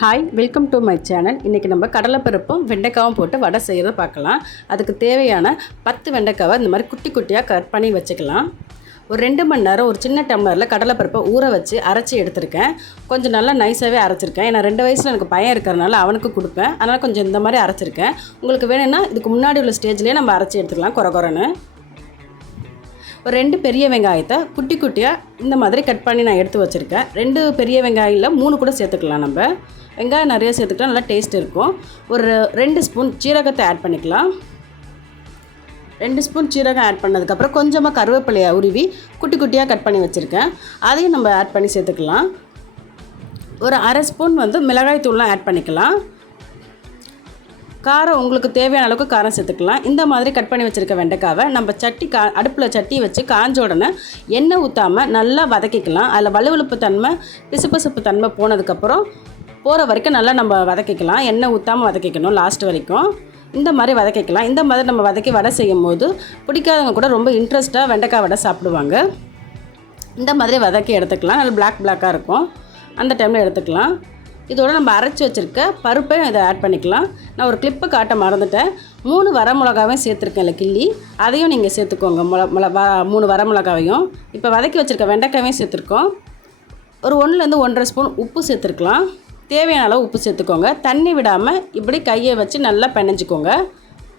Hi, welcome to my channel. இன்றைக்கி நம்ம கடலைப்பருப்பும் வெண்டைக்காவும் போட்டு வடை செய்கிறத பார்க்கலாம். அதுக்கு தேவையான 10 வெண்டைக்காவை இந்த மாதிரி குட்டி குட்டியாக கட் பண்ணி வச்சுக்கலாம். ஒரு 2 மணி நேரம் ஒரு சின்ன டம்ளரில் கடலைப்பருப்பை ஊற வச்சு அரைச்சி எடுத்திருக்கேன். கொஞ்சம் நல்லா நைஸாகவே அரைச்சிருக்கேன். ஏன்னா 2 வயசில் எனக்கு பையன் இருக்கிறனால அவனுக்கு கொடுப்பேன். அதனால் கொஞ்சம் இந்த மாதிரி அரைச்சிருக்கேன். உங்களுக்கு வேணும்னா இதுக்கு முன்னாடி உள்ள ஸ்டேஜ்லேயே நம்ம அரைச்சி எடுத்துக்கலாம் குறன்னு. ஒரு 2 பெரிய வெங்காயத்தை குட்டி குட்டியாக இந்த மாதிரி கட் பண்ணி நான் எடுத்து வச்சுருக்கேன். 2 பெரிய வெங்காயில் 3 கூட சேர்த்துக்கலாம். நம்ம வெங்காயம் நிறைய சேர்த்துக்கிட்டா நல்லா டேஸ்ட் இருக்கும். ஒரு 2 ஸ்பூன் சீரகத்தை ஆட் பண்ணிக்கலாம். 2 ஸ்பூன் சீரகம் ஆட் பண்ணதுக்கப்புறம் கொஞ்சமாக கருவேப்பிலையை உருவி குட்டி குட்டியாக கட் பண்ணி வச்சுருக்கேன். அதையும் நம்ம ஆட் பண்ணி சேர்த்துக்கலாம். ஒரு அரை ஸ்பூன் மிளகாய் தூள்லாம் ஆட் பண்ணிக்கலாம். காரம் உங்களுக்கு தேவையான அளவுக்கு காரம் சேர்த்துக்கலாம். இந்த மாதிரி கட் பண்ணி வச்சுருக்க வெண்டைக்காவை நம்ம அடுப்பில் சட்டி வச்சு காஞ்ச உடனே எண்ணெய் ஊற்றாமல் நல்லா வதக்கிக்கலாம். அதில் வலுவலுப்பு தன்மை பிசுபிசுப்பு தன்மை போகிற வரைக்கும் நல்லா நம்ம வதக்கிக்கலாம். எண்ணெய் ஊற்றாமல் வதக்கிக்கணும் லாஸ்ட் வரைக்கும். இந்த மாதிரி வதக்கிக்கலாம். இந்த மாதிரி நம்ம வதக்கி வடை செய்யும் போது பிடிக்காதவங்க கூட ரொம்ப இன்ட்ரெஸ்ட்டாக வெண்டைக்காய் வடை சாப்பிடுவாங்க. இந்த மாதிரி வதக்கி எடுத்துக்கலாம். நல்லா பிளாக்காக இருக்கும். அந்த டைமில் எடுத்துக்கலாம். இதோடு நம்ம அரைச்சி வச்சுருக்க பருப்பை இதை ஆட் பண்ணிக்கலாம். நான் ஒரு கிளிப்பு காட்ட மறந்துட்டேன். 3 வரமிளகாவையும் சேர்த்துருக்கேன் இல்லை கிள்ளி. அதையும் நீங்கள் சேர்த்துக்கோங்க. 3 வரமிளகாவையும் இப்போ வதக்கி வச்சுருக்க வெண்டைக்காவையும் சேர்த்துருக்கோம். ஒரு 1லேருந்து 1.5 ஸ்பூன் உப்பு சேர்த்துருக்கலாம். தேவையான அளவு உப்பு சேர்த்துக்கோங்க. தண்ணி விடாமல் இப்படி கையை வச்சு நல்லா பிணைஞ்சிக்கோங்க.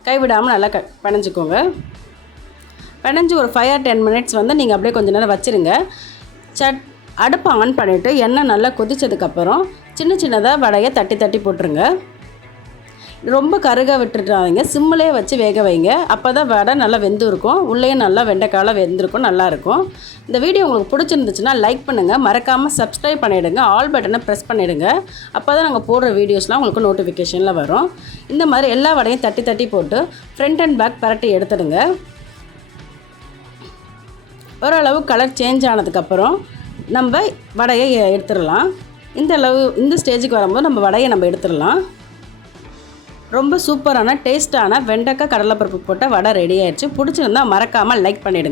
கை விடாமல் நல்லா பிணைஞ்சிக்கோங்க. பிணைஞ்சி ஒரு 5 or 10 மினிட்ஸ் நீங்கள் அப்படியே கொஞ்சம் நேரம் வச்சுருங்க. அடுப்பை ஆன் பண்ணிவிட்டு எண்ணெய் நல்லா கொதித்ததுக்கப்புறம் சின்னதாக வடையை தட்டி போட்டுருங்க. ரொம்ப கருக விட்டுறாதீங்க. சிம்மிலே வச்சு வேக வைங்க. அப்போ தான் வடை நல்லா வெந்து இருக்கும். உள்ளேயும் நல்லா வெண்டைக்காயில் வெந்திருக்கும். நல்லாயிருக்கும். இந்த வீடியோ உங்களுக்கு பிடிச்சிருந்துச்சுன்னா லைக் பண்ணுங்கள். மறக்காமல் சப்ஸ்கிரைப் பண்ணிவிடுங்க. ஆல் பட்டனை ப்ரெஸ் பண்ணிவிடுங்க. அப்போ தான் நாங்கள் போடுற வீடியோஸ்லாம் உங்களுக்கு நோட்டிஃபிகேஷனில் வரும். இந்த மாதிரி எல்லா வடையும் தட்டி போட்டு ஃப்ரண்ட் அண்ட் பேக் பரட்டி எடுத்துடுங்க. ஓரளவு கலர் சேஞ்ச் ஆனதுக்கப்புறம் நம்ம வடையை எடுத்துடலாம். இந்த ஸ்டேஜுக்கு வரும்போது நம்ம வடையை எடுத்துடலாம். ரொம்ப சூப்பரான டேஸ்ட்டான வெண்டைக்காய் கடலைப்பருப்பு போட்ட வடை ரெடி ஆயிடுச்சு. பிடிச்சிருந்தா மறக்காமல் லைக் பண்ணிவிடுங்க.